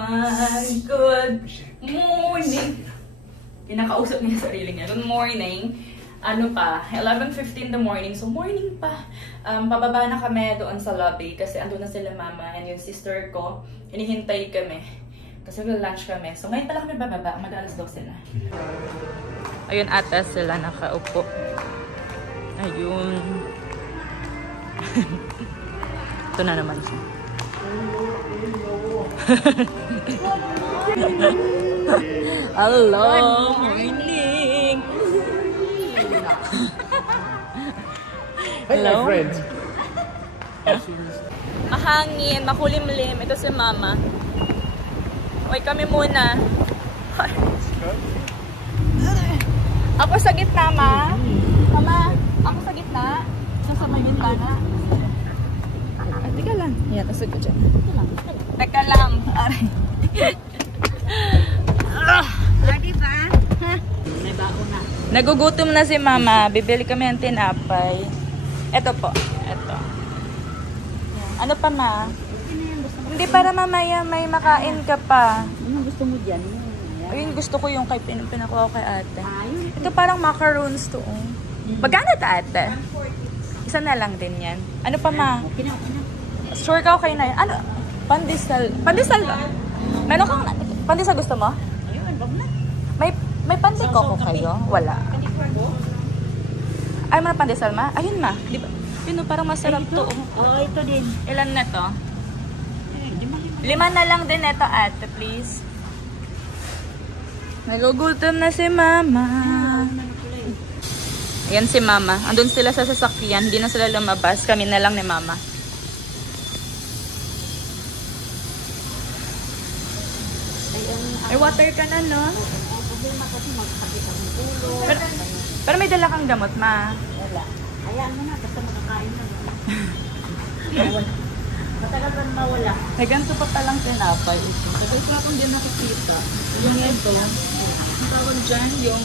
everyone. Good morning. Kinakausap niya sarili niya. Good morning. Ano pa? 11:15 in the morning. So, morning pa. Pababa na kami doon sa lobby kasi andun na sila mama and yung sister ko. Hinihintay kami. Kasi lunch kami. So, ngayon pala kami bababa. Mag-alas 12 na. Ayun ata sila nakaupo. Ayun. Ito na naman siya. Hello, morning. Hello. Hi, friend. Mahangin, makulimlim. Ito si Mama. Uy, kami muna. Ako sa gitna, Ma. Mama, ako sa gitna. Sa may bintana. Teka lang. Yan, tasod ko dyan. Teka lang. Aray. Ready ba? May baon na. Nagugutom na si Mama. Bibili kami ng tinapay. Ito po. Ito. Ano pa, Ma? Hindi, para mamaya may makain ka pa. Ano gusto mo dyan? Ayun, gusto ko yung pinakuha ko kay ate. Ito parang macaroons to. Magkano ta, ate? Isa na lang din yan. Ano pa, Ma? Sure ka okay na yan. Ano? Pandesal. Pandesal ba? Meron kang pandesal gusto mo? Ayun, wag na. May pandeko ko kayo? Wala. Ay, mga pandesal, Ma? Ayun, Ma. Di ba? Yun, parang masarap to. Oo, ito din. Ilan na to? 5 na lang din ito, ate, please. Nagugutom na si Mama. Ayan si Mama. Andun sila sa sasakyan. Hindi na sila lumabas. Kami na lang ni Mama. Ay, water ka na, no? Pero may dala kang gamot, Ma. Wala. Hayaan mo na, basta makakain na. Matagal pa mawala. May ganito pa palang tinapay. Kasi ito akong din nakikita. Yung ito. Ang tawag dyan, yung...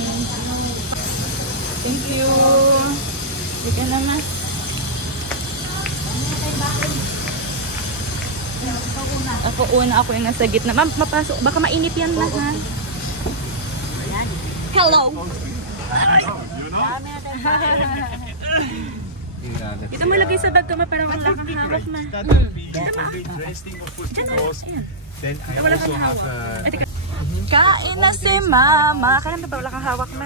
Thank you. Sige naman. Ako una, ako yung nasa gitna. Ma'am, mapasok. Baka mainit yan na, ha? Hello! Ito mo lagay sa bag ka, Ma, pero wala kang hawak, Ma. Wala kang hawak. Kain na si Mama. Kailan ba wala kang hawak, Ma?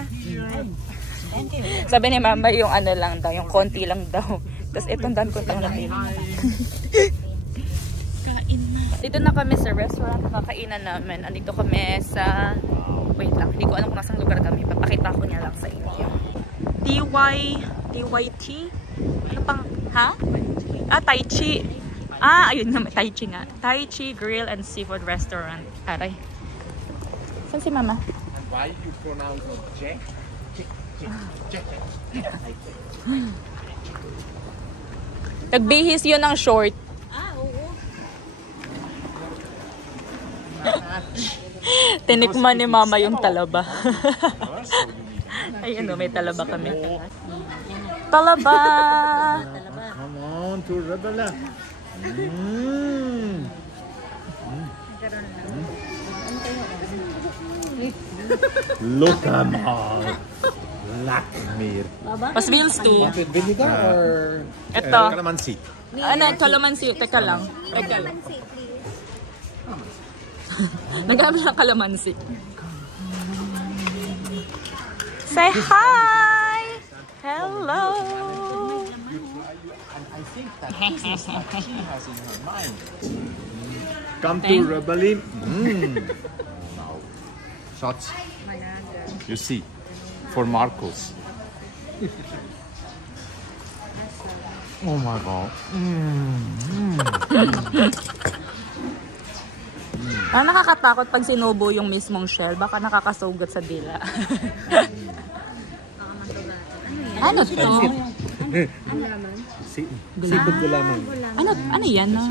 Sabi ni Mama, yung ano lang daw, yung konti lang daw. Tapos itong dan ko lang natin. Kain na. Dito na kami sa restaurant, kakainan namin. Andito kami sa... Wait lang, hindi ko alam kung nasang lugar kami. Papakita ko niya lang sa inyo. TYT? Ano pang... Ha? Ah, Tai Chi. Ah, ayun nga, Tai Chi nga. Tai Chi Grill and Seafood Restaurant. Aray. Saan si Mama? And why you pronounce Jack? Nagbihis yun ng short. Ah, oo. Tinikman ni Mama yung talaba. Ay, ano, may talaba kami. Talaba! Come on, to Rebella. Look at Lakmir. Pas wheels too. Want with vinegar or Ito. calamansi? Ano, kalamansi. Teka lang. Teka lang. Nag-aamin ng kalamansi. Say hi! Hello! And I think that this is what she has in her mind. Come to Rebelli. Now, shots. You see, for Marcos. Oh my God. Ah, nakakatakot pag sinubo yung mismong shell. Baka nakakasugat sa dila. Ano to? Sipot gulaman. Ano yan? No?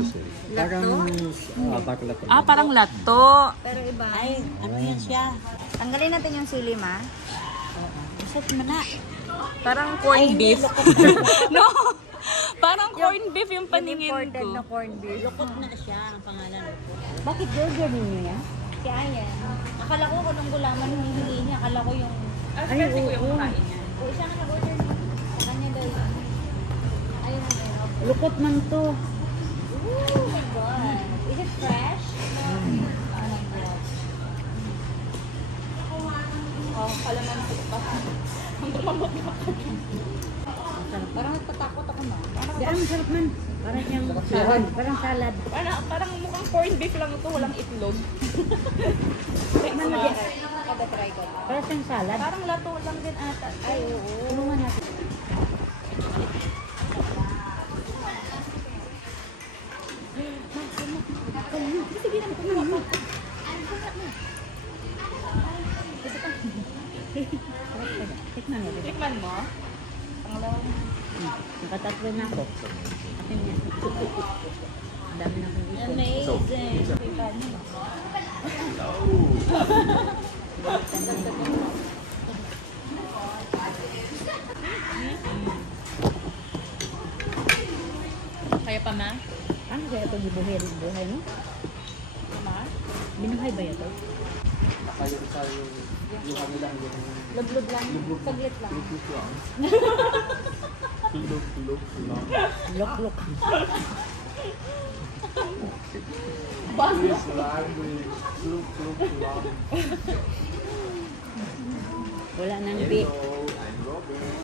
Parang baklat. Ah, parang lato. Pero iba. Ay, ano yan siya? Tanggalin natin yung sili, Ma. Isat mo na. Parang corned beef. No! Parang corned beef yung paningin imported na ko. corned beef. Lukot na siya ang pangalan. Bakit burger ninyo yan? Si Ayan. Akala ko kung nung gulaman hinihingi niya, akala ko yung... Kasi ko yung kain niya. O, siya nga nag-order niya. Sa kanya daw yun. Ayun ang meron. Lukot man to. Oh my God. Is it fresh? Oh my God. Oh, kalaman ko pa. Ang tumabot na ako. Parang natatakot ako na. Ang sarap man. Parang siyang salad. Parang salad. Parang mukhang corned beef lang ito, walang itlog. Tikman mo din. Kada-try ko. Parang siyang salad. Parang lato lang din ata. Ay, oo. Tulungan natin. Sige na, tulungan mo. Tikman mo din. Tikman mo. Ang lawang. Nakatatlo na ako. Akin yan. Ang dami na akong ito. Amazing. Tikman mo. Kaya pa, ma? Ano kaya ito buhay mo? Ma? Binuhay ba ito? Lublog lang. Saglit lang. Lok-lok. Wala nang bit. I'm Robert.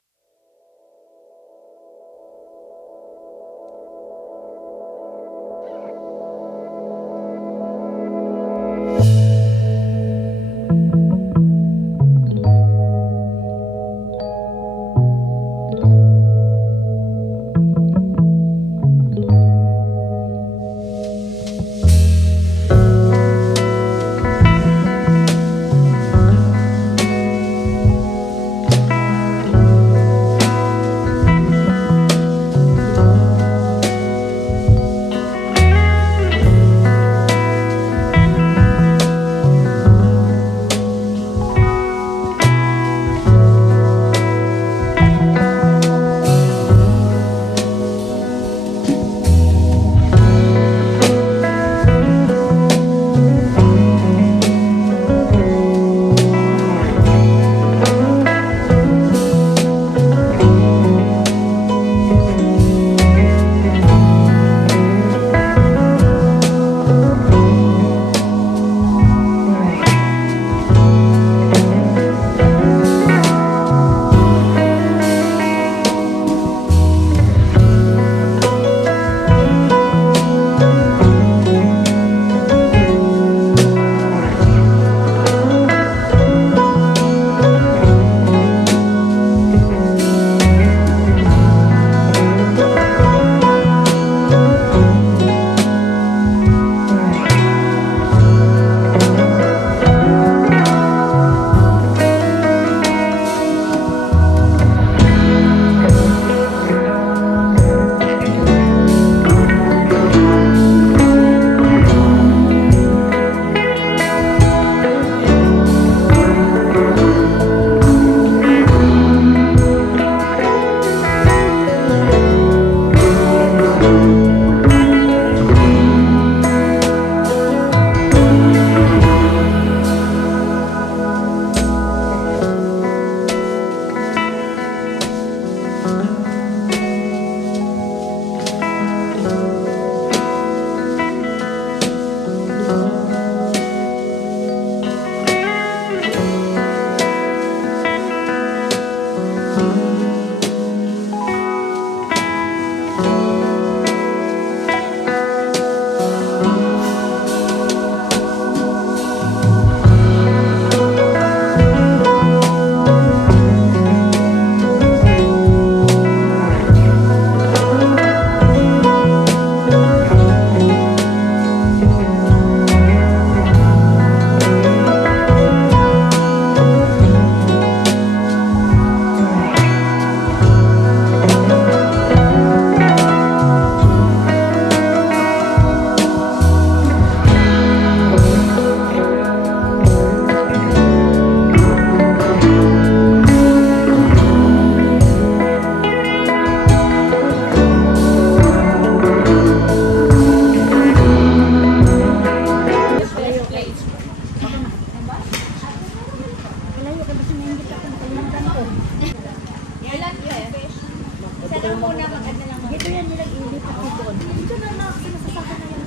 muna, mag-add na lang. Ito yan, nilang ilipat ko doon. Ito na na, sinasasaka na yan.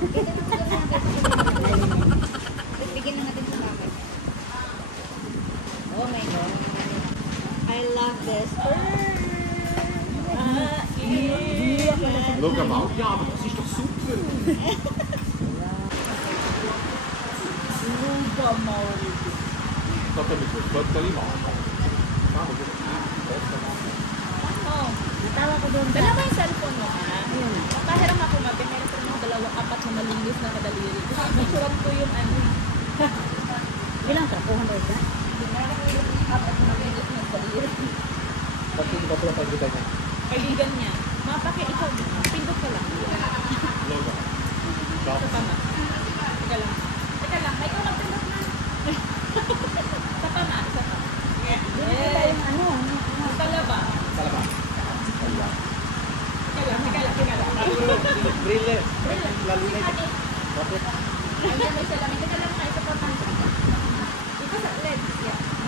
Ito na natin. Bigyan na natin sa bakit. Oh my God. I love this. Look hem out. Ja, maar dat is toch super? Luga Mauri. Dat heb ik dus. Dat kan niet maken. Oh, Natawa ko doon. dala mo yung cellphone mo, ha? Nakahiram ako mabi. Meron pa ng 2-4 na malinis na kadaliri. Kasi picturean ko yung ano. Ilang ka? 200 na? Apat na malinis na kadaliri. Kaibigan niya. Mapaki ikaw. Pindot ka lang. Logo. Sa pama. Teka lang. Teka lang. May ikaw lang pindot na. Sa pama. Sa pama. Yes. Ano? Sa laba. Salamat. Teka lang. Brille. Lalu na. Ayan, may salamin. Teka lang tayo sa pama. Ito sa led.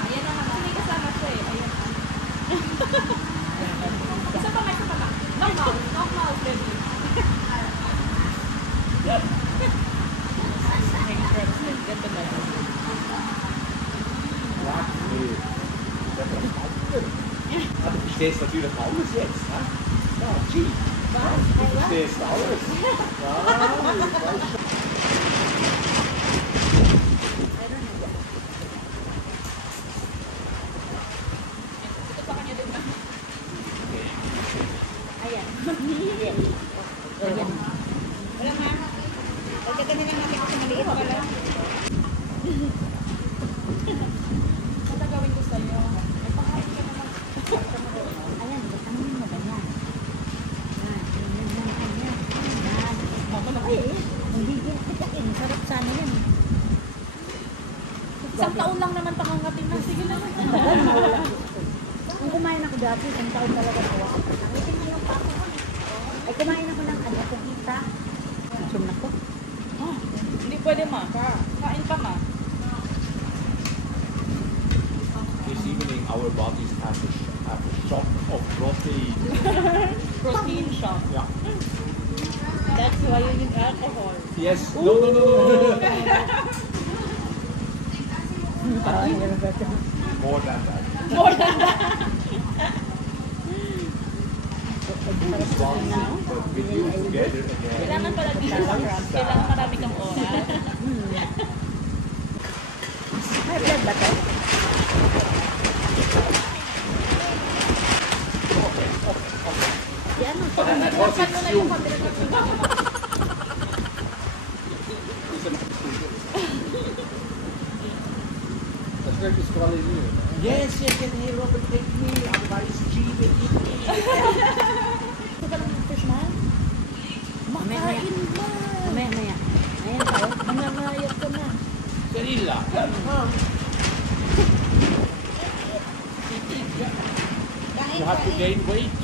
Ayan na naman. May kasama siya eh. Ayan. Isa pa. Knock mouth, baby. Ganda na lang. Du verstehst natürlich alles jetzt, ne? Ja, G. Du verstehst alles. Ja, ich weiß schon. Ito pa kanya din ba? Ayan. Ayan. Wala ma. Pagkaganin lang natin kasi maliit pa lang. Ano gawin ko sa'yo? May pakain ka naman. Ayan, ano mo ganyan? Yan. Mama na. Ay, hindi yan. Sarap sana yan. Isang taon lang naman pangangatin na. Sige na. Tagal, mawala gusto. Kung kumain ako dati, isang taon talaga ako. Itin mo yung pako ko. Ay, kumain ako ng ano, kukita. Sum na ko. Oh, hindi pwede ma. Kain pa ma. This evening our bodies have a shock of protein. Protein shock. Yeah. That's why you need alcohol. Yes. No. More than that. More than that. Food is one thing, but with you together again. Kailangan pala dito sa crab. Kailangan marami kang oras. May blood ba ito? Yan ang Because it's you. Dat werkt dus vooral in nu. Yes, you can hear Robert take me. Otherwise, G will eat me. Ito ka lang ng fish man? Makain ba? Maya. Ayan tayo. Nanganayap ko na. Serilla. You have to gain weight.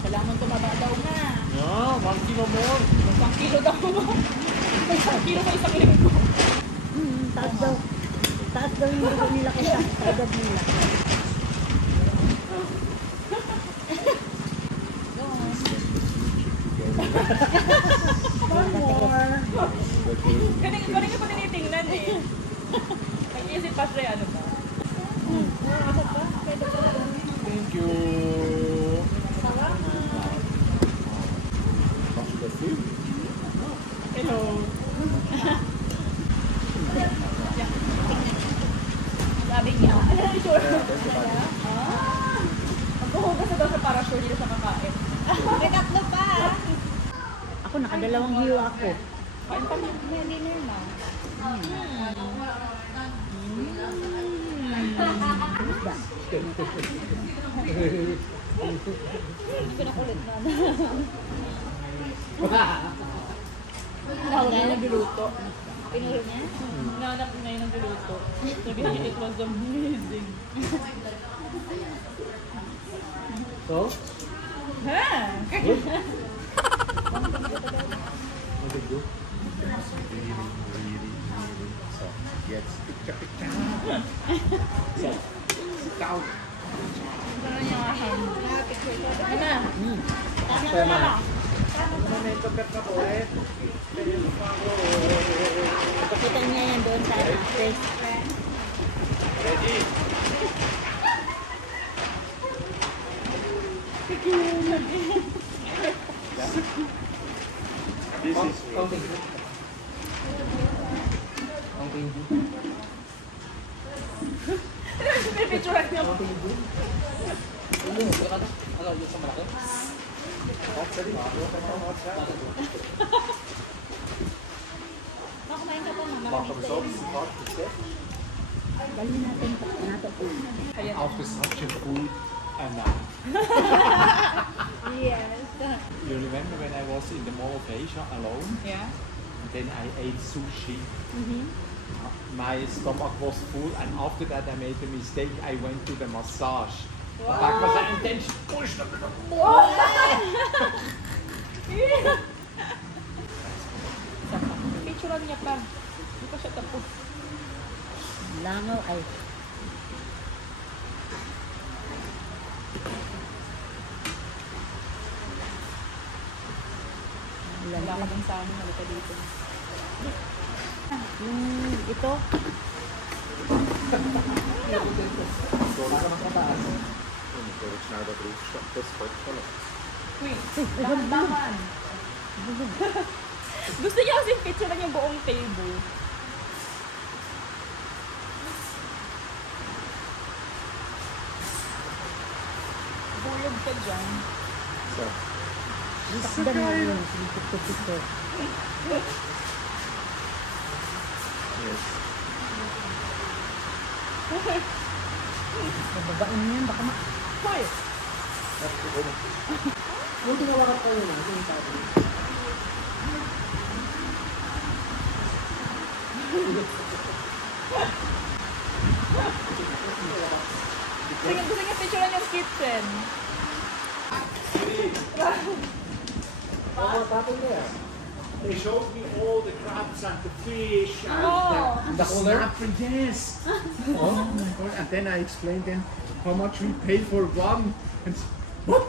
Kailangan tumaba daw na. Yeah, 1 kilo more. 1 kilo daw mo. 1 kilo pa isang linggo. Taas daw. Taas daw yung dugo nila kaya sa edad nila. Ganun ko pa tinitingnan eh. Nag-iisip pa siya ano ba? Thank you. Hello. Sabi niya. Magkuhugas na daw sa para sure nila sa kakain. May tatlo pa. Ako, nakadalawang hiwa ako. Kain pa may dinner na. Isda. Pinakulit na. Hinahuli niya ng giluto. Pinuro niya? Hinahanap niya yung giluto. Sabi niya, it was amazing. Zo? Ha? Wat ik doe? So, jetzt picture. So, sit down. Ano niya aham? Pakita niya yan doon sa face. Ready? This is Counting. Counting. Pipicturean niya. Ano, yung sa malaki? Kumain ka pa na. after such a good Yes. You remember when I was in the Mall of Asia alone? Yeah. And then I ate sushi. My stomach was full, and after that I made a mistake. I went to the massage. And then she pushed up. Picturean niya pa. Hindi pa siya tapos. Langaw ay. Wala ka bang sa amin, halika dito. Yung ito. Uy, dahan-dahan. Gusto niya kasi picturean yung buong table. Bulog ka dyan. Takdan mo yun. Pito-pito. Yes. Babain mo yan. Baka Hoy! Yung tinawakan ko yun, yung sabi. Gusto niya picturean yung kitchen. What happened there? They showed me all the crabs and the fish and Oh. the snapper. Yes. Oh my god! And then I explained them how much we pay for one. And what?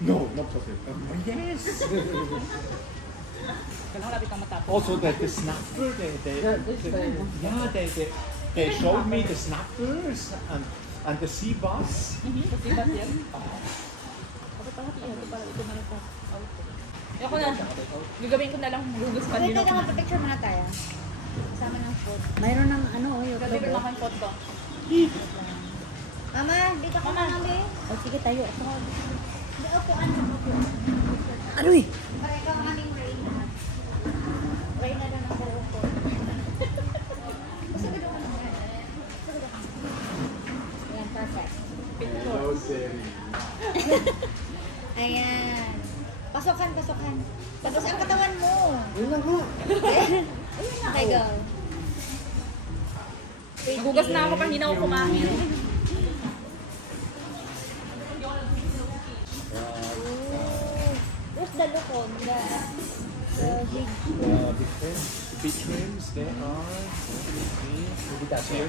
No, not chocolate. Yes. Kailangan lapit kang matapos. Also the snapper. They showed me the snappers and the sea bass. Kasi ba't yan? Ako pala, ito pala, ito na ito. Ako na. Gagawin ko na lang. Gugus pa din Pwede ako. ka magpa-picture muna tayo. Kasama ng food. Mayroon ng ano, yung Gagawin ko lang photo. Mama, dito ka na be. O sige tayo. Ito ko. Hindi, upuan. Aroy! Para ikaw ang aming Reyna. Reyna na ng buko. Gusto ko naman ng Reyna. Ayan, perfect. Hello, Seri. Ayan. Pasokan. Tapos ang katawan mo. Yun lang ho. Okay, go. Nagugas na ako pag hindi na ako kumain. Where's the look on? The big... Big shrimps, they are. Here. Yeah.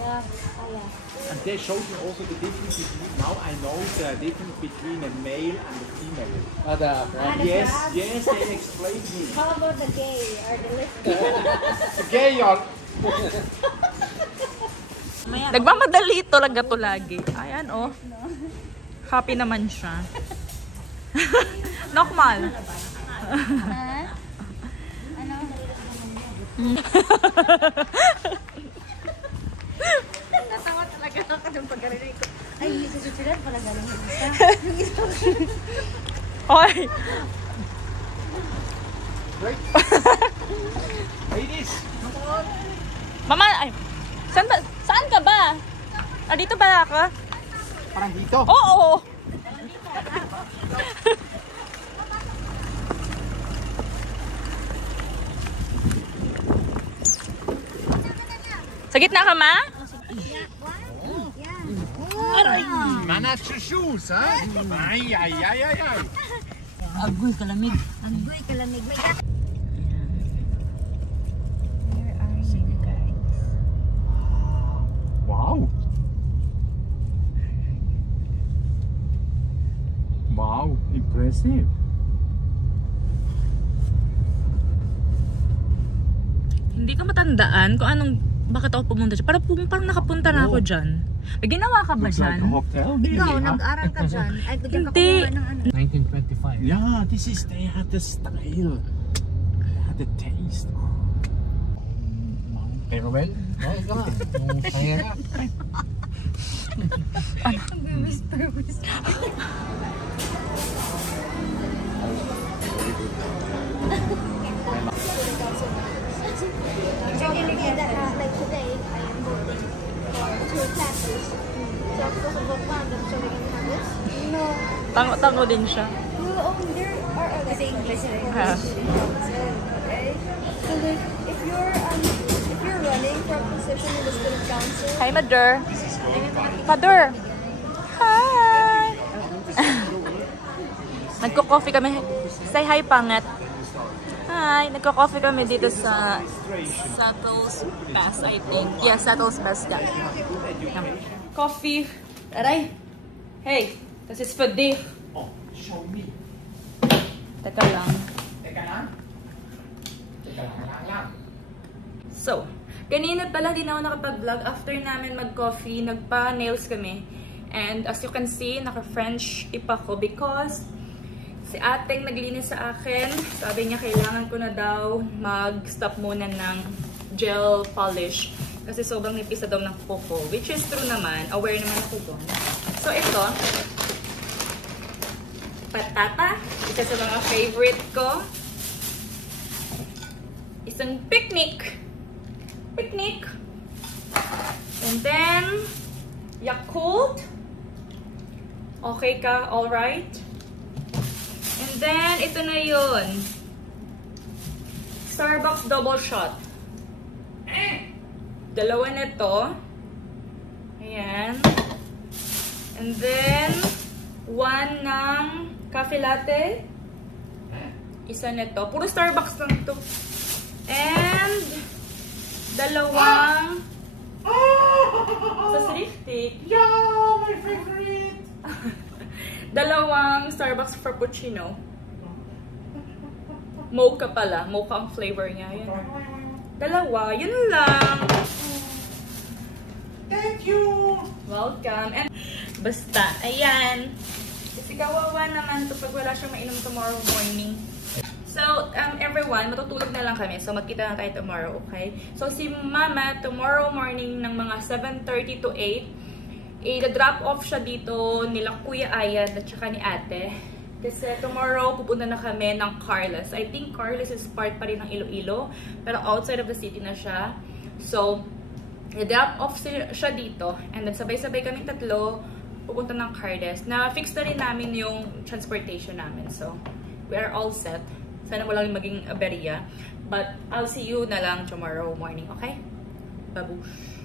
Ah, yeah. And they showed me also the difference between, now I know the difference between a male and a female. The The Yes, crabs? yes, they explained me. How about the gay or the lesbian? Okay, y'all. Nagmamadali talaga to lagi. Ayan, oh. Happy naman siya. Normal. Ha? Ano? Natawa talaga ako ng pagkarinig ko. Ay, hindi sa susunod pala galing yung isa. Hoy! Ladies, Mama, ay, saan ka ba? Ah, dito ba ako? parang dito. Oo! Sa gitna ka, ma? Manager shoes, ha? Ay, ay, ay, ay, ay. Agoy kalamig. May gat. Where are you guys? Wow. expensive. Hindi ko matandaan kung bakit ako pumunta dyan. Parang nakapunta na ako dyan. May ginawa ka ba Looks like dyan? a hotel. Ikaw, nag-aral ka dyan. Ay, bigyan ka Hindi. kumuha ng ano. 1925. Yeah, they had the style. They had the taste. Pero well, ikaw nga. Yung kahera. Like today, I am voting for 2 classes. So I'm supposed to vote one of them so we can have this? No. Tango din siya. There are other English. Ah. Okay. So like, if you're running for a position in the student council, Hi, Mother. Mother. Hi. Nagko-coffee kami. Say hi, Pangat. Hi. Nagko-coffee kami dito sa Settles Best, I think. Yeah, Settles Best. Yeah. Coffee. Aray. Hey, this is for dich. Oh, show me. Teka lang. Teka lang. So, kanina pala di na ako nakapag-vlog. After namin mag-coffee, nagpa-nails kami. And as you can see, naka-French tip ako because si ateng naglinis sa akin. Sabi niya kailangan ko na daw mag-stop muna ng gel polish. Kasi sobrang nipis na daw ng kuko. Which is true naman. Aware naman ako doon. So, ito. Patata. Isa sa mga favorite ko. Isang picnic. And then, Yakult. Okay ka? Alright? And then, ito na yun. Starbucks double shot. Dalawa na to. Ayan. And then, one ng cafe latte. Isa na to. Puro Starbucks lang to. And, dalawang sa Thrifty. Yeah, my favorite. Dalawang Starbucks Frappuccino. Mocha pala. Mocha ang flavor niya. Yan. Dalawa. Yun lang. Thank you. Welcome. And basta, ayan. Kasi kawawa naman to pag wala siyang mainom tomorrow morning. So, everyone, matutulog na lang kami. So, magkita na tayo tomorrow, okay? So, si Mama, tomorrow morning ng mga 7:30 to 8, i-drop off siya dito nila Kuya Ayan at saka ni Ate. Kasi tomorrow, pupunta na kami ng Carlos. I think Carlos is part pa rin ng Iloilo, pero outside of the city na siya. So, i-drop off siya dito. And then, sabay-sabay kaming tatlo, pupunta ng Carlos. Na-fix na rin namin yung transportation namin. So, we are all set. Sana walang maging aberya. But, I'll see you na lang tomorrow morning, okay? Babush!